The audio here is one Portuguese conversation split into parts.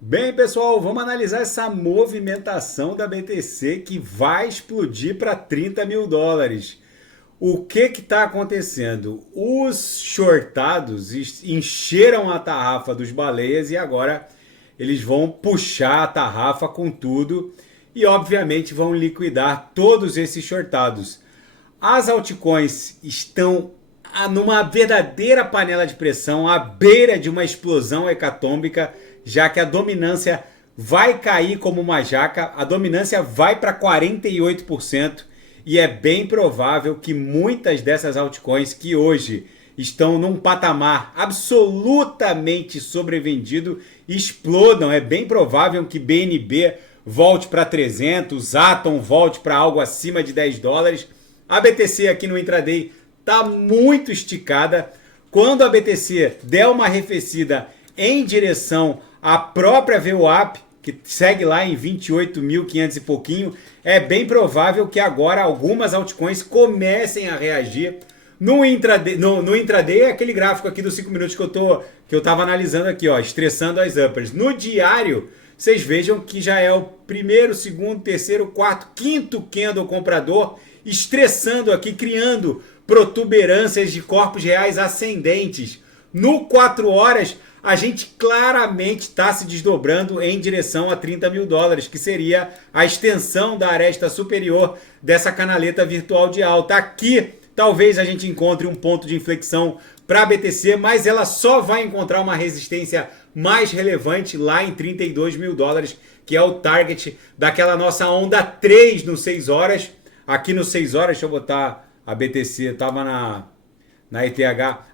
Bem, pessoal, vamos analisar essa movimentação da BTC que vai explodir para 30 mil dólares. O que está acontecendo? Os shortados encheram a tarrafa dos baleias e agora eles vão puxar a tarrafa com tudo e, obviamente, vão liquidar todos esses shortados. As altcoins estão numa verdadeira panela de pressão, à beira de uma explosão hecatômbica, já que a dominância vai cair como uma jaca, a dominância vai para 48% e é bem provável que muitas dessas altcoins que hoje estão num patamar absolutamente sobrevendido explodam. É bem provável que BNB volte para 300, Atom volte para algo acima de 10 dólares. A BTC aqui no intraday está muito esticada. Quando a BTC der uma arrefecida em direção à própria VWAP, que segue lá em 28.500 e pouquinho, é bem provável que agora algumas altcoins comecem a reagir. No intraday é aquele gráfico aqui dos 5 minutos que eu estava analisando aqui, ó, estressando as uppers. No diário, vocês vejam que já é o primeiro, segundo, terceiro, quarto, quinto candle comprador estressando aqui, criando protuberâncias de corpos reais ascendentes. No 4 horas, a gente claramente está se desdobrando em direção a 30 mil dólares, que seria a extensão da aresta superior dessa canaleta virtual de alta. Aqui, talvez a gente encontre um ponto de inflexão para a BTC, mas ela só vai encontrar uma resistência mais relevante lá em 32 mil dólares, que é o target daquela nossa onda 3 no 6 horas. Aqui no 6 horas, deixa eu botar a BTC, estava na ETH.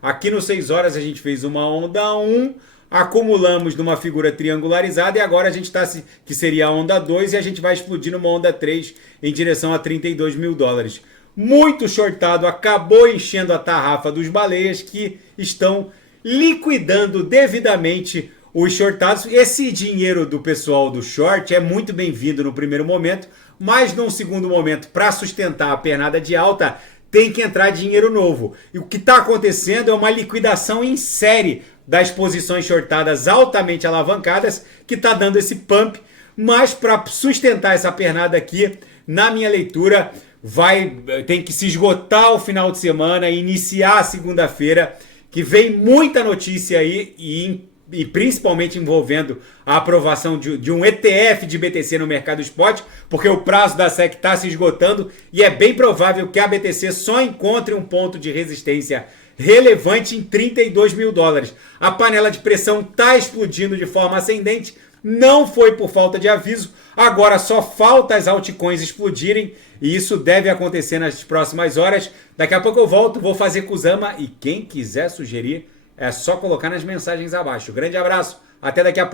Aqui no 6 horas a gente fez uma onda 1, acumulamos numa figura triangularizada e agora a gente está, que seria a onda 2, e a gente vai explodir numa onda 3 em direção a 32 mil dólares. Muito shortado, acabou enchendo a tarrafa dos baleias que estão liquidando devidamente os shortados. Esse dinheiro do pessoal do short é muito bem-vindo no primeiro momento, mas num segundo momento, para sustentar a pernada de alta, tem que entrar dinheiro novo. E o que está acontecendo é uma liquidação em série das posições shortadas altamente alavancadas, que está dando esse pump, mas para sustentar essa pernada aqui, na minha leitura, tem que se esgotar o final de semana e iniciar a segunda-feira, que vem muita notícia aí e principalmente envolvendo a aprovação de um ETF de BTC no mercado spot, porque o prazo da SEC está se esgotando e é bem provável que a BTC só encontre um ponto de resistência relevante em 32 mil dólares. A panela de pressão está explodindo de forma ascendente, não foi por falta de aviso, agora só falta as altcoins explodirem e isso deve acontecer nas próximas horas. Daqui a pouco eu volto, vou fazer Kusama e quem quiser sugerir, é só colocar nas mensagens abaixo. Grande abraço, até daqui a pouco.